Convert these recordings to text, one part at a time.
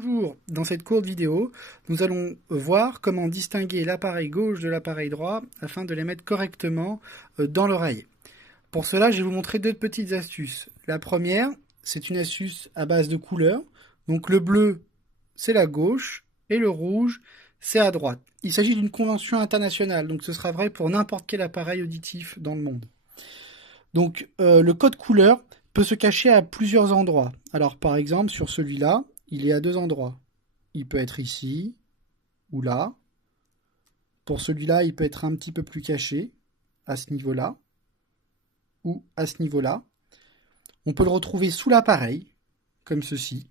Bonjour, dans cette courte vidéo, nous allons voir comment distinguer l'appareil gauche de l'appareil droit afin de les mettre correctement dans l'oreille. Pour cela, je vais vous montrer deux petites astuces. La première, c'est une astuce à base de couleurs. Donc le bleu, c'est la gauche et le rouge, c'est à droite. Il s'agit d'une convention internationale, donc ce sera vrai pour n'importe quel appareil auditif dans le monde. Donc le code couleur peut se cacher à plusieurs endroits. Alors par exemple, sur celui-là, il est à deux endroits. Il peut être ici ou là. Pour celui-là, il peut être un petit peu plus caché, à ce niveau-là, ou à ce niveau-là. On peut le retrouver sous l'appareil, comme ceci,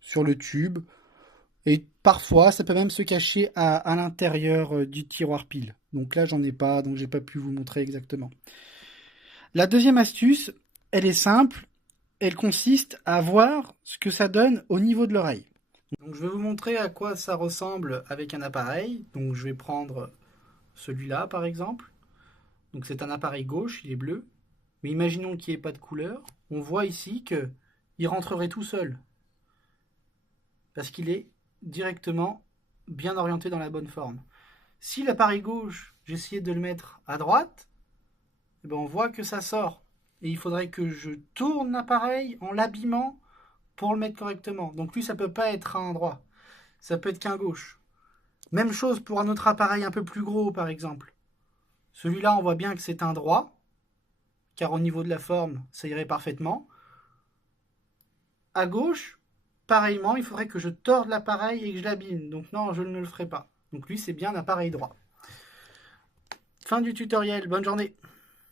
sur le tube, et parfois, ça peut même se cacher à l'intérieur du tiroir pile. Donc là, j'en ai pas, donc j'ai pas pu vous montrer exactement. La deuxième astuce, elle est simple, elle consiste à voir ce que ça donne au niveau de l'oreille. Donc je vais vous montrer à quoi ça ressemble avec un appareil. Donc je vais prendre celui-là par exemple. Donc c'est un appareil gauche, il est bleu. Mais imaginons qu'il n'y ait pas de couleur. On voit ici qu'il rentrerait tout seul. Parce qu'il est directement bien orienté dans la bonne forme. Si l'appareil gauche, j'essayais de le mettre à droite, eh ben on voit que ça sort. Et il faudrait que je tourne l'appareil en l'abîmant pour le mettre correctement. Donc lui, ça peut pas être un droit. Ça peut être qu'un gauche. Même chose pour un autre appareil un peu plus gros, par exemple. Celui-là, on voit bien que c'est un droit, car au niveau de la forme, ça irait parfaitement. À gauche, pareillement, il faudrait que je torde l'appareil et que je l'abîme. Donc non, je ne le ferai pas. Donc lui, c'est bien un appareil droit. Fin du tutoriel, bonne journée.